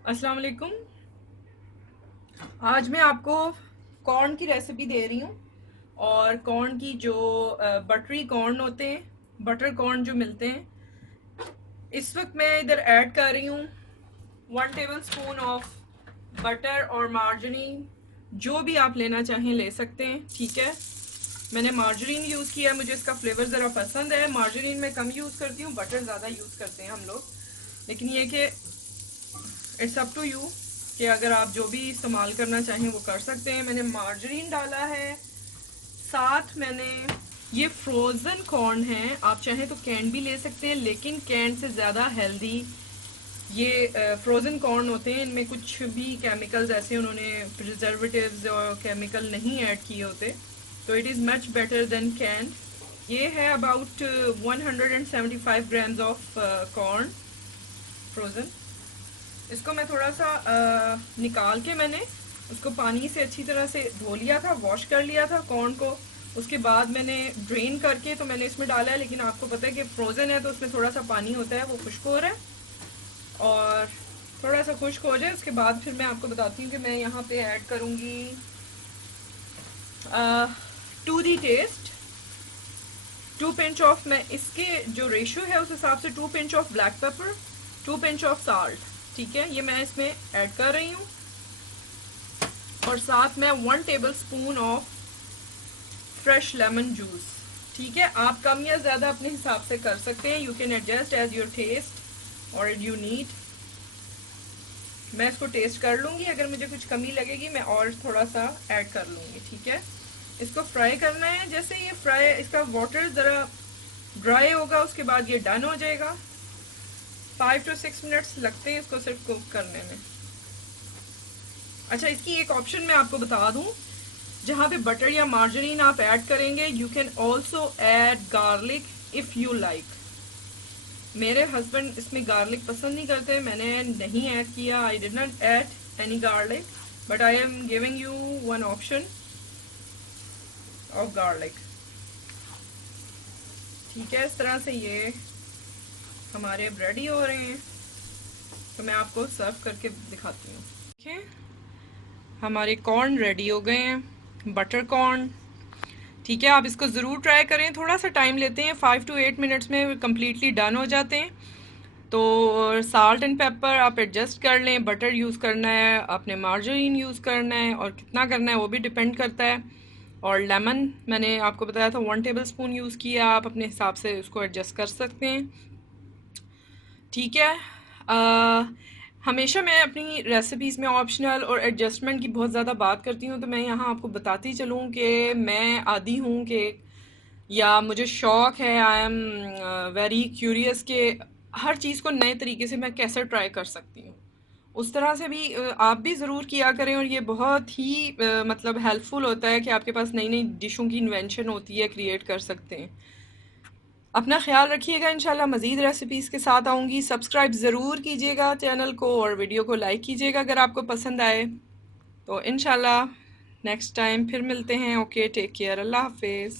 अस्सलाम वालेकुम। आज मैं आपको कॉर्न की रेसिपी दे रही हूँ। और कॉर्न की जो बटरी कॉर्न होते हैं, बटर कॉर्न जो मिलते हैं, इस वक्त मैं इधर ऐड कर रही हूँ 1 टेबल स्पून ऑफ बटर और मार्जरीन। जो भी आप लेना चाहें ले सकते हैं, ठीक है। मैंने मार्जरीन यूज़ किया, मुझे इसका फ्लेवर ज़रा पसंद है। मार्जरीन मैं कम यूज़ करती हूँ, बटर ज़्यादा यूज़ करते हैं हम लोग। लेकिन ये कि इट्स अप टू यू कि अगर आप जो भी इस्तेमाल करना चाहें वो कर सकते हैं। मैंने मार्जरीन डाला है, साथ मैंने ये फ्रोज़न कॉर्न है, आप चाहें तो कैन भी ले सकते हैं, लेकिन कैन से ज़्यादा हेल्दी ये फ्रोज़न कॉर्न होते हैं। इनमें कुछ भी केमिकल्स ऐसे उन्होंने प्रिजर्वेटिव्स और केमिकल नहीं ऐड किए होते, तो it is much better than can. ये है about 175 grams of corn frozen. इसको मैं थोड़ा सा निकाल के मैंने उसको पानी से अच्छी तरह से धो लिया था, वॉश कर लिया था कॉर्न को। उसके बाद मैंने ड्रेन करके तो मैंने इसमें डाला है, लेकिन आपको पता है कि फ्रोज़न है तो उसमें थोड़ा सा पानी होता है, वो खुश्क हो रहा है। और थोड़ा सा खुश्क हो जाए उसके बाद फिर मैं आपको बताती हूँ कि मैं यहाँ पे ऐड करूँगी to the taste 2 pinch of, मैं इसके जो रेशियो है उस हिसाब से 2 pinch of black pepper, 2 pinch of salt, ठीक है। ये मैं इसमें ऐड कर रही हूँ। और साथ में 1 table spoon of fresh lemon juice, ठीक है। आप कम या ज़्यादा अपने हिसाब से कर सकते हैं, you can adjust as your taste और यू नीड। मैं इसको टेस्ट कर लूँगी, अगर मुझे कुछ कमी लगेगी मैं और थोड़ा सा ऐड कर लूँगी, ठीक है। इसको फ्राई करना है। जैसे ये फ्राई, इसका वाटर ज़रा ड्राई होगा उसके बाद ये डन हो जाएगा। 5 to 6 मिनट्स लगते हैं इसको सिर्फ कुक करने में। अच्छा, इसकी एक ऑप्शन मैं आपको बता दूं, जहाँ पे बटर या मार्जरीन आप ऐड करेंगे, you can also add garlic if you like. मेरे हस्बैंड इसमें गार्लिक पसंद नहीं करते, मैंने नहीं ऐड किया, I did not add any garlic, but I am giving you one option of garlic, ठीक है। इस तरह से ये हमारे अब रेडी हो रहे हैं, तो मैं आपको सर्व करके दिखाती हूँ। ठीक है, हमारे कॉर्न रेडी हो गए हैं, बटर कॉर्न, ठीक है। आप इसको ज़रूर ट्राई करें, थोड़ा सा टाइम लेते हैं, 5 to 8 मिनट्स में कम्प्लीटली डन हो जाते हैं। तो साल्ट एंड पेपर आप एडजस्ट कर लें, बटर यूज़ करना है आपने, मार्जरीन यूज़ करना है, और कितना करना है वो भी डिपेंड करता है। और लेमन मैंने आपको बताया था 1 टेबल स्पून यूज़ किया, आप अपने हिसाब से उसको एडजस्ट कर सकते हैं, ठीक है। हमेशा मैं अपनी रेसिपीज़ में ऑप्शनल और एडजस्टमेंट की बहुत ज़्यादा बात करती हूँ, तो मैं यहाँ आपको बताती चलूँ कि मैं आदी हूँ कि, या मुझे शौक़ है, आई एम वेरी क्यूरियस कि हर चीज़ को नए तरीके से मैं कैसे ट्राई कर सकती हूँ। उस तरह से भी आप भी ज़रूर किया करें, और ये बहुत ही मतलब हेल्पफुल होता है कि आपके पास नई नई डिशों की इन्वेंशन होती है, क्रिएट कर सकते हैं। अपना ख्याल रखिएगा, इंशाल्लाह मज़ीद रेसिपीज़ के साथ आऊँगी। सब्सक्राइब ज़रूर कीजिएगा चैनल को, और वीडियो को लाइक कीजिएगा अगर आपको पसंद आए। तो इंशाल्लाह नेक्स्ट टाइम फिर मिलते हैं। ओके, टेक केयर, अल्लाह हाफिज़।